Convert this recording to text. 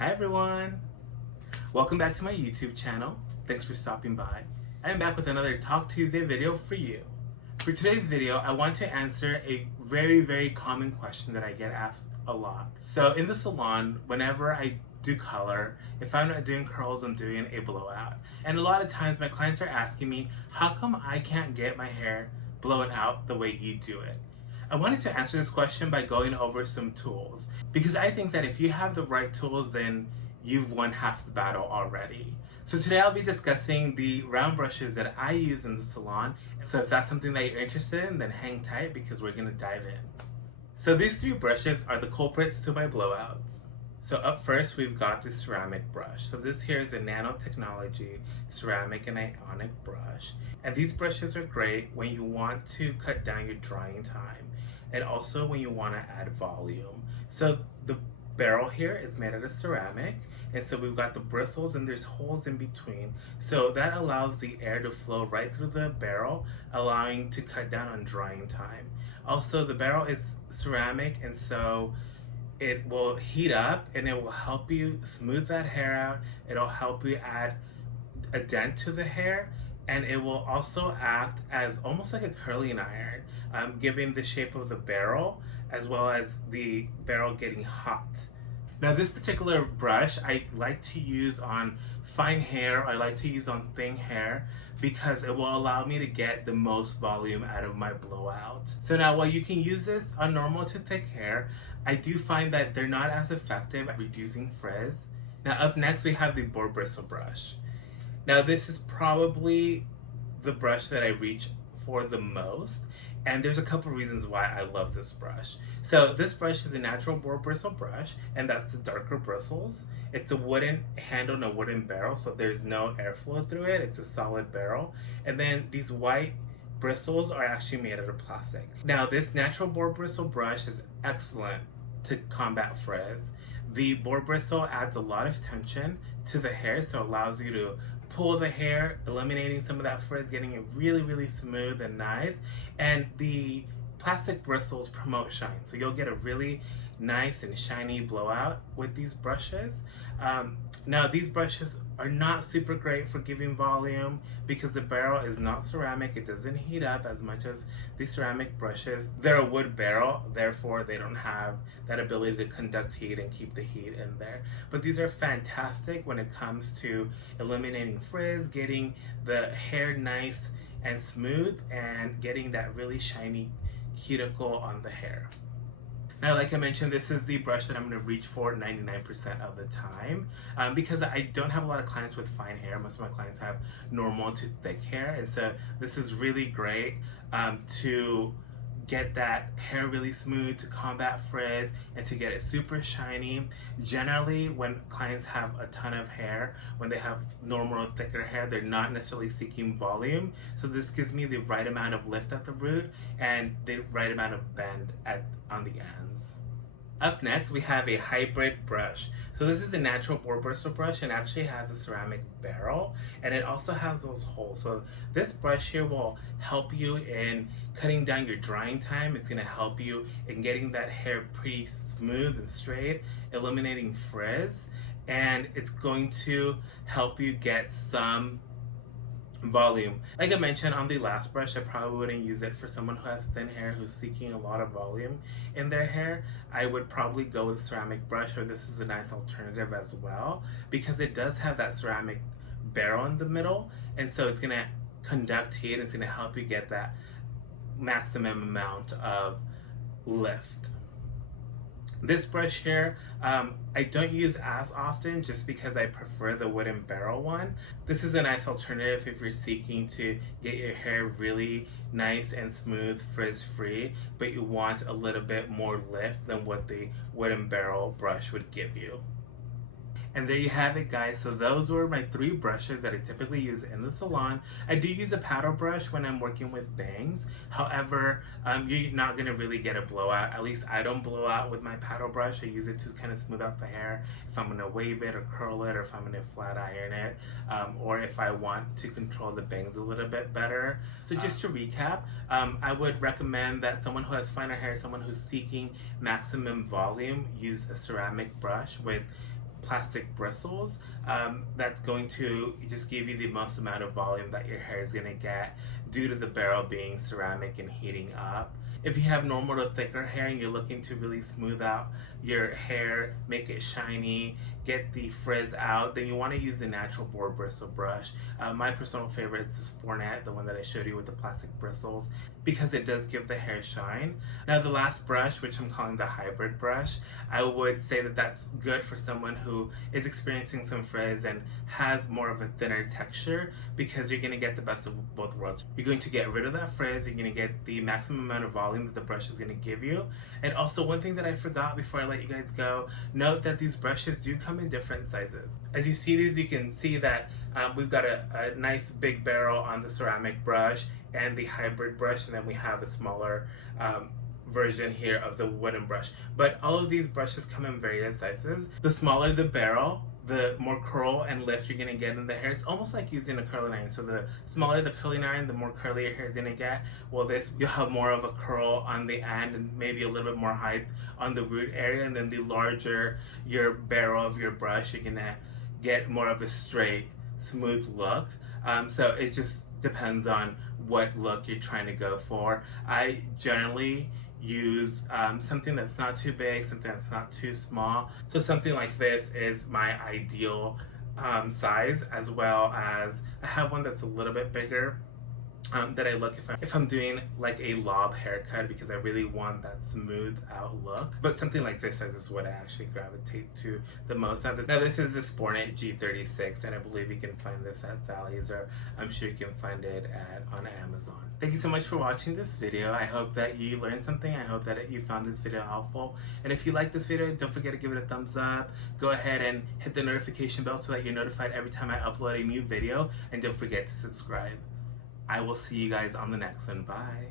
Hi everyone! Welcome back to my YouTube channel. Thanks for stopping by. I am back with another Talk Tuesday video for you. For today's video, I want to answer a very common question that I get asked a lot. So in the salon, whenever I do color, if I'm not doing curls, I'm doing a blowout. And a lot of times my clients are asking me, how come I can't get my hair blown out the way you do it? I wanted to answer this question by going over some tools, because I think that if you have the right tools, then you've won half the battle already. So today I'll be discussing the round brushes that I use in the salon. So if that's something that you're interested in, then hang tight because we're gonna dive in. So these three brushes are the culprits to my blowouts. So up first, we've got the ceramic brush. So this here is a nanotechnology ceramic and ionic brush. And these brushes are great when you want to cut down your drying time and also when you want to add volume. So the barrel here is made out of ceramic, and so we've got the bristles and there's holes in between. So that allows the air to flow right through the barrel, allowing to cut down on drying time. Also, the barrel is ceramic, and so it will heat up and it will help you smooth that hair out. It'll help you add a dent to the hair, and it will also act as almost like a curling iron, giving the shape of the barrel as well as the barrel getting hot. Now this particular brush I like to use on fine hair, I like to use on thin hair, because it will allow me to get the most volume out of my blowout. So now while you can use this on normal to thick hair, I do find that they're not as effective at reducing frizz. Now up next we have the Boar Bristle brush. Now this is probably the brush that I reach for the most, and there's a couple reasons why I love this brush. So this brush is a natural boar bristle brush, and that's the darker bristles. It's a wooden handle and a wooden barrel, so there's no airflow through it. It's a solid barrel. And then these white bristles are actually made out of plastic. Now this natural boar bristle brush is excellent to combat frizz. The boar bristle adds a lot of tension to the hair, so it allows you to pull the hair, eliminating some of that frizz, getting it really smooth and nice. And the plastic bristles promote shine, so you'll get a really nice and shiny blowout with these brushes. Now these brushes are not super great for giving volume because the barrel is not ceramic. It doesn't heat up as much as the ceramic brushes. They're a wood barrel, therefore they don't have that ability to conduct heat and keep the heat in there. But these are fantastic when it comes to eliminating frizz, getting the hair nice and smooth, and getting that really shiny cuticle on the hair. Now, like I mentioned, this is the brush that I'm going to reach for 99% of the time, because I don't have a lot of clients with fine hair. Most of my clients have normal to thick hair, and so this is really great to get that hair really smooth, to combat frizz, and to get it super shiny. Generally, when clients have a ton of hair, when they have normal or thicker hair, they're not necessarily seeking volume. So this gives me the right amount of lift at the root and the right amount of bend on the ends. Up next, we have a hybrid brush. So this is a natural boar bristle brush and actually has a ceramic barrel, and it also has those holes. So this brush here will help you in cutting down your drying time. It's gonna help you in getting that hair pretty smooth and straight, eliminating frizz, and it's going to help you get some volume. Like I mentioned on the last brush, I probably wouldn't use it for someone who has thin hair who's seeking a lot of volume in their hair. I would probably go with ceramic brush, or this is a nice alternative as well, because it does have that ceramic barrel in the middle, and so it's gonna conduct heat. It's gonna help you get that maximum amount of lift. This brush here, I don't use as often just because I prefer the wooden barrel one. This is a nice alternative if you're seeking to get your hair really nice and smooth, frizz-free, but you want a little bit more lift than what the wooden barrel brush would give you. And there you have it, guys. So those were my three brushes that I typically use in the salon. I do use a paddle brush when I'm working with bangs. However, you're not gonna really get a blowout. At least I don't blow out with my paddle brush. I use it to kind of smooth out the hair if I'm gonna wave it or curl it, or if I'm gonna flat iron it, or if I want to control the bangs a little bit better. So just to recap, I would recommend that someone who has finer hair, someone who's seeking maximum volume, use a ceramic brush with plastic bristles, that's going to just give you the most amount of volume that your hair is going to get due to the barrel being ceramic and heating up. If you have normal to thicker hair and you're looking to really smooth out your hair, make it shiny, get the frizz out, then you want to use the natural Boar Bristle brush. My personal favorite is the Spornett, the one that I showed you with the plastic bristles, because it does give the hair shine. Now the last brush, which I'm calling the hybrid brush, I would say that that's good for someone who is experiencing some frizz and has more of a thinner texture, because you're going to get the best of both worlds. You're going to get rid of that frizz, you're going to get the maximum amount of volume that the brush is going to give you. And also, one thing that I forgot before I let you guys go, note that these brushes do come in different sizes. As you see these, you can see that we've got a nice big barrel on the ceramic brush and the hybrid brush, and then we have a smaller version here of the wooden brush. But all of these brushes come in various sizes. The smaller the barrel, the more curl and lift you're gonna get in the hair. It's almost like using a curling iron. So the smaller the curling iron, the more curly your hair is gonna get. Well, this, you'll have more of a curl on the end and maybe a little bit more height on the root area. And then the larger your barrel of your brush, you're gonna get more of a straight, smooth look. So it just depends on what look you're trying to go for. I generally use something that's not too big, something that's not too small. So something like this is my ideal size, as well as I have one that's a little bit bigger that I look if I'm doing like a lob haircut, because I really want that smooth out look. But something like this is what I actually gravitate to the most. Now this is the Spornett G36, and I believe you can find this at Sally's, or I'm sure you can find it on Amazon. Thank you so much for watching this video. I hope that you learned something. I hope that you found this video helpful. And if you like this video, don't forget to give it a thumbs up. Go ahead and hit the notification bell so that you're notified every time I upload a new video. And don't forget to subscribe. I will see you guys on the next one. Bye.